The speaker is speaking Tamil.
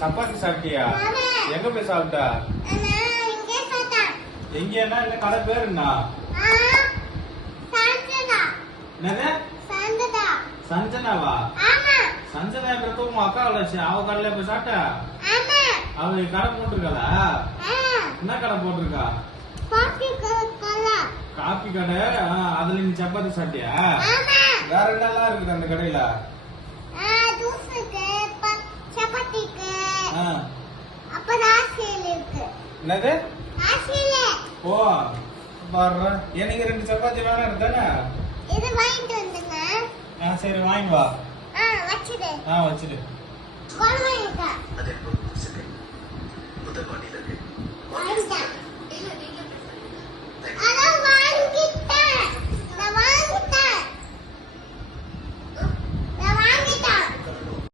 சப்பாத்தி சாப்பிட்டியா? எங்க போய் சாப்பிட்டா? எங்கன்னா இல்ல கடை பேரு என்ன? என்னது? சஞ்சனாவா? சஞ்சனான்றது உங்க அக்கா வளர்ச்சி. அவ கடையில போய் சாப்பிட்டா? அவ கடை போட்டிருக்காளா? என்ன கடை போட்டிருக்கா? காபி கடை. அதுல நீ சப்பாத்தி சாப்பிட்டியா? வேற என்னெல்லாம் இருக்குது அந்த கடையில? என்னது? ஓ பாரு, எனக்கு 2 சப்பாத்தி வேணும் இருந்தானே. சரி வாங்கி வா. வச்சிடு. Hello,